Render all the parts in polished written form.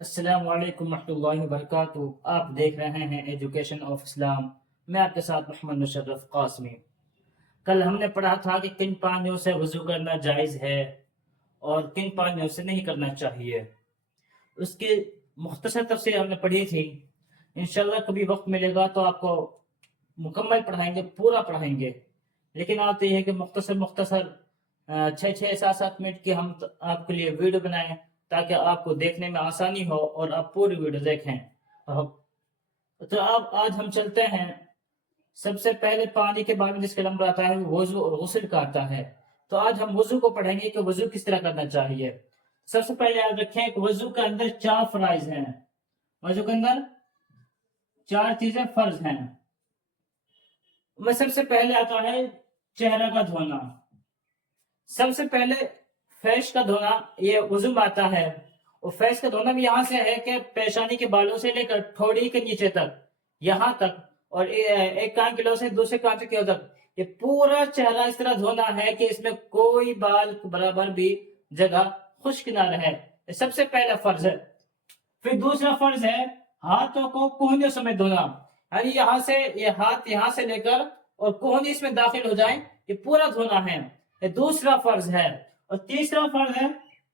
السلام علیکم ورحمۃ اللہ وبرکاتہ۔ آپ دیکھ رہے ہیں ایجوکیشن آف اسلام۔ میں آپ کے ساتھ محمد مشرف قاسمی۔ کل ہم نے پڑھا تھا کہ کن پانیوں سے وضو کرنا جائز ہے اور کن پانیوں سے نہیں کرنا چاہیے۔ اس کی مختصر تفصیل ہم نے پڑھی تھی۔ انشاءاللہ کبھی وقت ملے گا تو آپ کو مکمل پڑھائیں گے، پورا پڑھائیں گے، لیکن آپ یہ ہے کہ مختصر 6-7 منٹ کی ہم آپ کے لیے ویڈیو بنائیں تاکہ آپ کو دیکھنے میں آسانی ہو اور آپ پوری ویڈیو دیکھیں۔ تو اب آج ہم چلتے ہیں سب سے پہلے پانی کے بارے میں جس کا نمبر آتا ہے وہ وضو اور غسل کا آتا ہے۔ تو آج ہم وضو کو پڑھیں گے کہ وضو کس طرح کرنا چاہیے۔ سب سے پہلے یاد رکھیں کہ وضو کے اندر 4 فرائض ہیں۔ وضو کے اندر 4 چیزیں فرض ہیں۔ میں سب سے پہلے آتا ہے چہرہ کا دھونا۔ سب سے پہلے فیس کا دھونا یہ وضو میں آتا ہے، اور فیس کا دھونا بھی یہاں سے ہے کہ پیشانی کے بالوں سے لے کر ٹھوڑی کے نیچے تک، یہاں تک، اور ایک کان کے لو سے دوسرے کان تک یہ پورا چہرہ اس طرح دھونا ہے کہ اس میں کوئی بال برابر بھی جگہ خشک نہ رہے۔ یہ سب سے پہلا فرض ہے۔ پھر دوسرا فرض ہے ہاتھوں کو کوہنیوں سمیت دھونا، یعنی یہاں سے یہ ہاتھ یہاں سے لے کر اور کوہنی اس میں داخل ہو جائیں، یہ پورا دھونا ہے، یہ دوسرا فرض ہے۔ اور تیسرا فرض ہے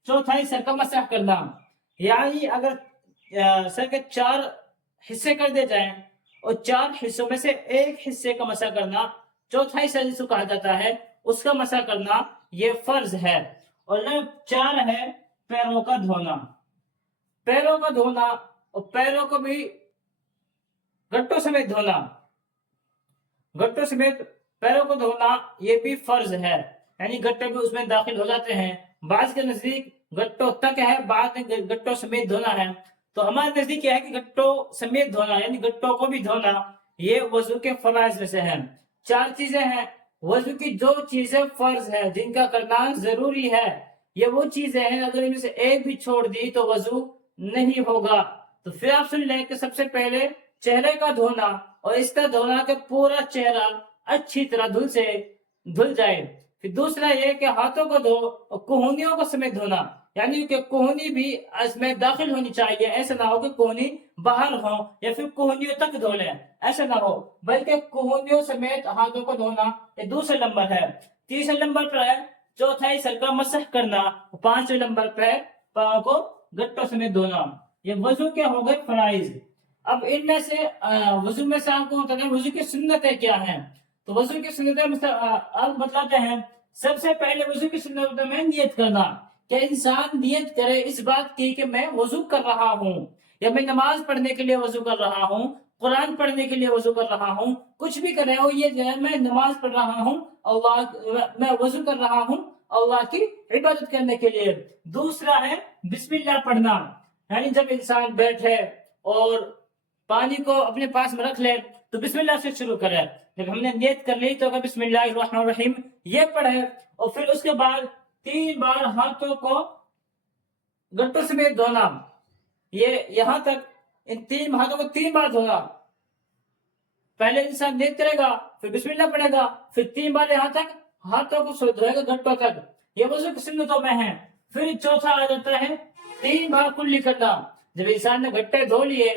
چوتھائی سر کا مسح کرنا، یعنی اگر سر کے 4 حصے کر دے جائیں اور 4 حصوں میں سے ایک حصے کا مسح کرنا، چوتھائی سر جس کو کہا جاتا ہے اس کا مسح کرنا، یہ فرض ہے۔ اور 4 ہے پیروں کا دھونا۔ پیروں کا دھونا، اور پیروں کو بھی گٹوں سمیت دھونا، گٹوں سمیت پیروں کو دھونا یہ بھی فرض ہے، یعنی گٹے بھی اس میں داخل ہو جاتے ہیں۔ بعض کے نزدیک گٹوں تک ہے، بعض میں گٹوں سمیت دھونا ہے۔ تو ہمارے نزدیک یہ ہے کہ گٹوں سمیت دھونا، یعنی گٹوں کو بھی دھونا، یہ وضو کے فرائض میں سے ہیں۔ 4 چیزیں ہیں وضو کی، جو چیزیں فرض ہے جن کا کرنا ضروری ہے، یہ وہ چیزیں ہیں اگر ان میں سے ایک بھی چھوڑ دی تو وضو نہیں ہوگا۔ تو پھر آپ سن لیں کہ سب سے پہلے چہرے کا دھونا، اور اس طرح دھونا کہ پورا چہرہ اچھی طرح دھل جائے۔ پھر دوسرا یہ کہ ہاتھوں کو دھو اور کوہنیوں کو سمیت دھونا، یعنی کہ کوہنی بھی اس میں داخل ہونی چاہیے، ایسا نہ ہو کہ کوہنی باہر ہو یا پھر کوہنیوں تک دھو لیں، ایسا نہ ہو، بلکہ کوہنیوں سمیت ہاتھوں کو دھونا، یہ دوسرے نمبر ہے۔ تیسرے نمبر پر ہے چوتھائی سر کا مسح کرنا، 5ویں نمبر پہ پاؤں کو گٹوں سمیت دھونا۔ یہ وضو کے ہو گئے فرائض۔ اب ان میں سے وضو میں سے آپ کو بتانا وضو کی سنتیں کیا ہیں۔ تو وضو کی سنتیں آپ بتلاتے ہیں۔ سب سے پہلے وضو کی سنت میں نیت کرنا، کہ انسان نیت کرے اس بات کی کہ میں وضو کر رہا ہوں، یا میں نماز پڑھنے کے لیے وضو کر رہا ہوں، قرآن پڑھنے کے لیے وضو کر رہا ہوں، کچھ بھی کر رہے ہو، یہ جو ہے میں نماز پڑھ رہا ہوں، میں وضو کر رہا ہوں اللہ کی عبادت کرنے کے لیے۔ دوسرا ہے بسم اللہ پڑھنا، یعنی جب انسان بیٹھے اور پانی کو اپنے پاس میں رکھ لے تو بسم اللہ سے شروع کرے۔ جب ہم نے نیت کر لی تو بسم اللہ الرحمن الرحیم یہ پڑھے، اور پھر اس کے بعد 3 بار ہاتھوں کو گٹوں سمیت دھونا، یہ یہاں تک ان 3 ہاتھوں کو 3 بار دھونا۔ پہلے انسان نیت کرے گا، پھر بسم اللہ پڑھے گا، پھر 3 بار یہاں تک ہاتھوں کو دھوئے گا گٹوں تک، یہ وضو کی سنتوں میں ہے۔ پھر چوتھا آ جاتا ہے 3 بار کلی کرنا۔ جب انسان نے گٹے دھو لیے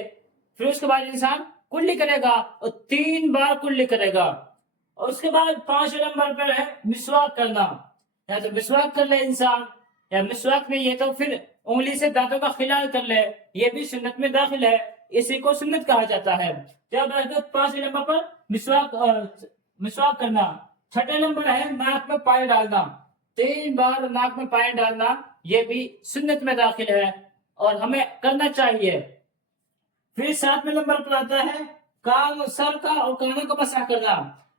پھر اس کے بعد انسان کلی کرے گا اور 3 بار کلی کرے گا۔ اور اس کے بعد 5ویں نمبر پر ہے مسواک کرنا، یا تو مسواک کر لے انسان، یا مسواک میں یہ تو پھر انگلی سے دانتوں کا خلال کر لے، یہ بھی سنت میں داخل ہے، اسی کو سنت کہا جاتا ہے۔ جب 5ویں نمبر پر مسواک کرنا۔ 6ٹھے نمبر ہے ناک میں پانی ڈالنا، 3 بار ناک میں پانی ڈالنا، یہ بھی سنت میں داخل ہے اور ہمیں کرنا چاہیے۔ پھر 7ویں نمبر پر آتا ہے کان، سر کا اور کانوں کا مسح کرنا،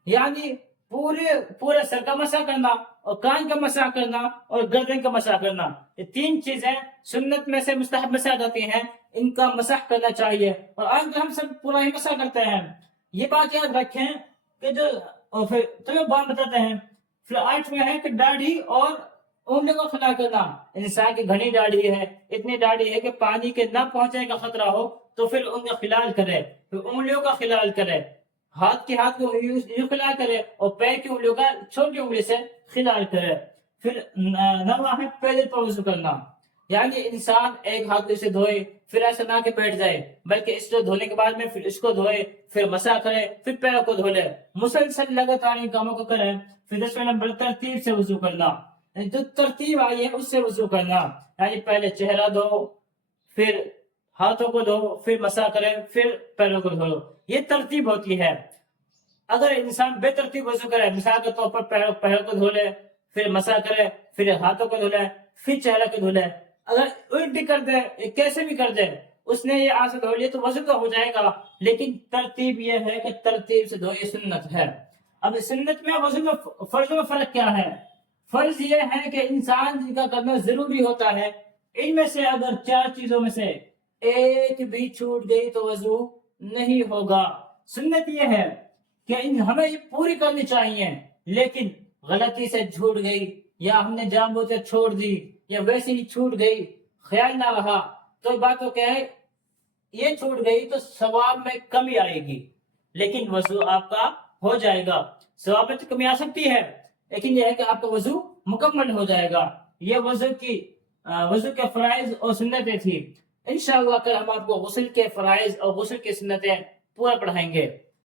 یعنی پورے سر کا مسح کرنا اور کان کا مسح کرنا اور گردن کا مسح کرنا، یہ 3 چیزیں سنت میں سے مستحب میں سے آ جاتی ہیں، ان کا مسح کرنا چاہیے۔ اور آج ہم سب پورا ہی مسح کرتے ہیں۔ یہ بات یاد رکھیں کہ تو بات بتاتے ہیں۔ پھر 8ویں ہے کہ داڑھی اور انگلیوں کو خلال کرنا، انسان کی گھنی داڑھی ہے، اتنی داڑھی ہے کہ پانی کے نہ پہنچنے کا خطرہ ہو تو پھر ان کا خلال کرے، پھر انگلیوں کا خلال کرے، ہاتھ کو یوں خلال کرے اور پیر کی انگلیوں کا چھوٹی انگلی سے خلال کرے۔ پھر 9واں ہے پیدل پر وضو کرنا، یعنی انسان ایک ہاتھ سے دھوئے پھر ایسا نہ کہ بیٹھ جائے، بلکہ اس کو دھونے کے بعد میں پھر اس کو دھوئے، پھر مسح کرے، پھر پیروں کو دھو لے، مسلسل لگاتار ان کاموں کو کرے۔ پھر 10 نمبر ترتیب سے وضو کرنا، جو ترتیب آئی ہے اس سے وضو کرنا، یعنی پہلے چہرہ دھو، پھر ہاتھوں کو دھو، پھر مسح کرے، پھر پیروں کو دھو، یہ ترتیب ہوتی ہے۔ اگر انسان بے ترتیب وضو کرے، مثال کے طور پر پیروں کو دھو لے، پھر مسح کرے، پھر ہاتھوں کو دھو لے، پھر چہرے کو دھو لے، اگر الٹی کر دے، کیسے بھی کر دے، اس نے یہ آسے دھو لیا تو وضو تو ہو جائے گا، لیکن ترتیب یہ ہے کہ ترتیب سے دھو، یہ سنت ہے۔ اب سنت میں وضو میں فرض میں فرق کیا ہے؟ فرض یہ ہے کہ انسان جن کا کرنا ضروری ہوتا ہے، ان میں سے اگر 4 چیزوں میں سے ایک بھی چھوٹ گئی تو وضو نہیں ہوگا۔ سنت یہ ہے کہ ہمیں یہ پوری کرنی چاہیے، لیکن غلطی سے چھوٹ گئی یا ہم نے جان بوجھ کر چھوڑ دی یا ویسے ہی چھوٹ گئی، خیال نہ رہا، تو بات تو کیا ہے، یہ چھوٹ گئی تو ثواب میں کمی آئے گی، لیکن وضو آپ کا ہو جائے گا۔ ثواب میں تو کمی آ سکتی ہے، لیکن یہ ہے کہ آپ کا وضو مکمل ہو جائے گا۔ یہ وضو کے فرائض اور سنتیں تھی۔ انشاءاللہ کل ہم آپ کو غسل کے فرائض اور غسل کی سنتیں پورا پڑھائیں گے۔